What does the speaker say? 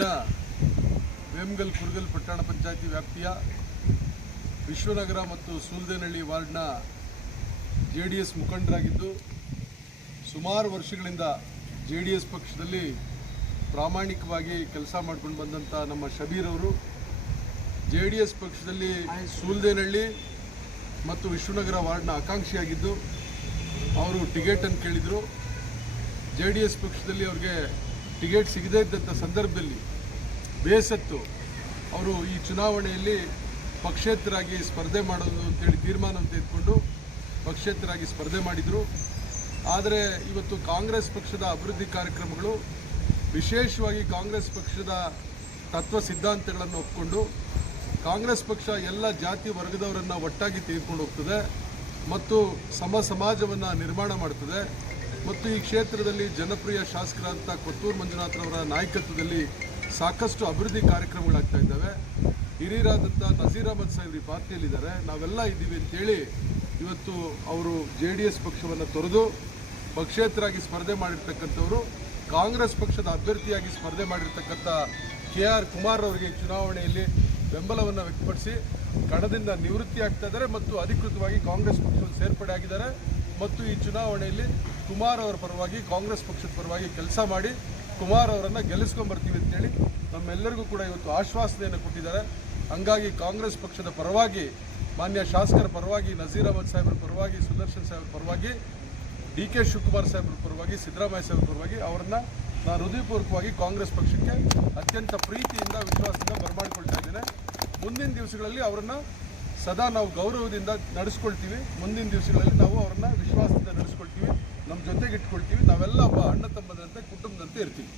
ಇಲ್ಲಿನ ವೇಮಗಲ್ ಕುರುಗಲ್ ಪಟ್ಟಣ ಪಂಚಾಯತಿ ವ್ಯಾಪ್ತಿಯ ವಿಶ್ವನಗರ ಮತ್ತು ಸೂಲ್ದೇನಹಳ್ಳಿ ವಾರ್ಡ್ನ ಜೆ ಡಿ ಎಸ್ ಮುಖಂಡರಾಗಿದ್ದು, ಸುಮಾರು ವರ್ಷಗಳಿಂದ ಜೆ ಡಿ ಎಸ್ ಪಕ್ಷದಲ್ಲಿ ಪ್ರಾಮಾಣಿಕವಾಗಿ ಕೆಲಸ ಮಾಡ್ಕೊಂಡು ಬಂದಂಥ ನಮ್ಮ ಶಬೀರ್ ಅವರು. ಜೆ ಡಿ ಎಸ್ ಪಕ್ಷದಲ್ಲಿ ಸೂಲ್ದೇನಹಳ್ಳಿ ಮತ್ತು ವಿಶ್ವನಗರ ವಾರ್ಡ್ನ ಆಕಾಂಕ್ಷಿಯಾಗಿದ್ದು, ಅವರು ಟಿಕೆಟನ್ನು ಕೇಳಿದರು. ಜೆ ಡಿ ಎಸ್ ಪಕ್ಷದಲ್ಲಿ ಅವ್ರಿಗೆ ಟಿಕೆಟ್ ಸಿಗದೇ ಇದ್ದಂಥ ಸಂದರ್ಭದಲ್ಲಿ ಬೇಸತ್ತು ಅವರು ಈ ಚುನಾವಣೆಯಲ್ಲಿ ಪಕ್ಷೇತರಾಗಿ ಸ್ಪರ್ಧೆ ಮಾಡೋದು ಅಂತೇಳಿ ತೀರ್ಮಾನವನ್ನು ತೆಗೆದುಕೊಂಡು ಪಕ್ಷೇತರಾಗಿ ಸ್ಪರ್ಧೆ ಮಾಡಿದರು. ಆದರೆ ಇವತ್ತು ಕಾಂಗ್ರೆಸ್ ಪಕ್ಷದ ಅಭಿವೃದ್ಧಿ ಕಾರ್ಯಕ್ರಮಗಳು ವಿಶೇಷವಾಗಿ ಕಾಂಗ್ರೆಸ್ ಪಕ್ಷದ ತತ್ವ ಸಿದ್ಧಾಂತಗಳನ್ನು ಒಪ್ಪಿಕೊಂಡು ಕಾಂಗ್ರೆಸ್ ಪಕ್ಷ ಎಲ್ಲ ಜಾತಿ ವರ್ಗದವರನ್ನು ಒಟ್ಟಾಗಿ ತೆಗೆದುಕೊಂಡು ಹೋಗ್ತದೆ ಮತ್ತು ಸಮ ಸಮಾಜವನ್ನು ನಿರ್ಮಾಣ ಮಾಡ್ತದೆ. ಮತ್ತು ಈ ಕ್ಷೇತ್ರದಲ್ಲಿ ಜನಪ್ರಿಯ ಶಾಸಕರಾದಂಥ ಕೊತ್ತೂರು ಮಂಜುನಾಥ್ರವರ ನಾಯಕತ್ವದಲ್ಲಿ ಸಾಕಷ್ಟು ಅಭಿವೃದ್ಧಿ ಕಾರ್ಯಕ್ರಮಗಳಾಗ್ತಾ ಇದ್ದಾವೆ. ಹಿರಿಯರಾದಂಥ ನಜೀರ್ ಅಹಮದ್ ಸಾಹೇಬ್ರು ಈ ಪಾರ್ಟಿಯಲ್ಲಿದ್ದಾರೆ. ನಾವೆಲ್ಲ ಇದ್ದೀವಿ ಅಂತೇಳಿ ಇವತ್ತು ಅವರು ಜೆ ಡಿ ಎಸ್ ಪಕ್ಷವನ್ನು ತೊರೆದು ಪಕ್ಷೇತರಾಗಿ ಸ್ಪರ್ಧೆ ಮಾಡಿರ್ತಕ್ಕಂಥವರು, ಕಾಂಗ್ರೆಸ್ ಪಕ್ಷದ ಅಭ್ಯರ್ಥಿಯಾಗಿ ಸ್ಪರ್ಧೆ ಮಾಡಿರ್ತಕ್ಕಂಥ ಕೆ ಆರ್ ಕುಮಾರ್ ಅವರಿಗೆ ಚುನಾವಣೆಯಲ್ಲಿ ಬೆಂಬಲವನ್ನು ವ್ಯಕ್ತಪಡಿಸಿ ಕಣದಿಂದ ನಿವೃತ್ತಿ ಆಗ್ತಾ ಇದ್ದಾರೆ ಮತ್ತು ಅಧಿಕೃತವಾಗಿ ಕಾಂಗ್ರೆಸ್ ಪಕ್ಷವನ್ನು ಸೇರ್ಪಡೆ ಆಗಿದ್ದಾರೆ ಮತ್ತು ಈ ಚುನಾವಣೆಯಲ್ಲಿ ಕುಮಾರ್ ಅವರ ಪರವಾಗಿ, ಕಾಂಗ್ರೆಸ್ ಪಕ್ಷದ ಪರವಾಗಿ ಕೆಲಸ ಮಾಡಿ ಕುಮಾರ್ ಅವರನ್ನು ಗೆಲ್ಲಿಸ್ಕೊಂಬರ್ತೀವಿ ಅಂತೇಳಿ ನಮ್ಮೆಲ್ಲರಿಗೂ ಕೂಡ ಇವತ್ತು ಆಶ್ವಾಸನೆಯನ್ನು ಕೊಟ್ಟಿದ್ದಾರೆ. ಹಂಗಾಗಿ ಕಾಂಗ್ರೆಸ್ ಪಕ್ಷದ ಪರವಾಗಿ, ಮಾನ್ಯ ಶಾಸಕರ ಪರವಾಗಿ, ನಜೀರ್ ಅಹಮದ್ ಸಾಹೇಬ್ರ ಪರವಾಗಿ, ಸುದರ್ಶನ್ ಸಾಹೇಬ್ರ ಪರವಾಗಿ, ಡಿ ಕೆ ಶಿವಕುಮಾರ್ ಸಾಹೇಬ್ರ ಪರವಾಗಿ, ಸಿದ್ದರಾಮಯ್ಯ ಸಾಹೇಬ್ರ ಪರವಾಗಿ ಅವರನ್ನು ನಾನು ಹೃದಯಪೂರ್ವಕವಾಗಿ ಕಾಂಗ್ರೆಸ್ ಪಕ್ಷಕ್ಕೆ ಅತ್ಯಂತ ಪ್ರೀತಿಯಿಂದ, ವಿಶ್ವಾಸದಿಂದ ಬರಮಾಡಿಕೊಳ್ತಾ ಇದ್ದೇನೆ. ಮುಂದಿನ ದಿವಸಗಳಲ್ಲಿ ಅವರನ್ನು ಸದಾ ನಾವು ಗೌರವದಿಂದ ನಡೆಸ್ಕೊಳ್ತೀವಿ. ಮುಂದಿನ ದಿವಸಗಳಲ್ಲಿ ನಾವು ಅವರನ್ನು ವಿಶ್ವಾಸದಿಂದ ನಡೆಸ್ಕೊಳ್ತೀವಿ. ಇಟ್ಕೊಳ್ತೀವಿ ನಾವೆಲ್ಲ ಒಬ್ಬ ಅಣ್ಣ ತಮ್ಮದಂತೆ ಕುಟುಂಬದಂತೆ ಇರ್ತೀವಿ.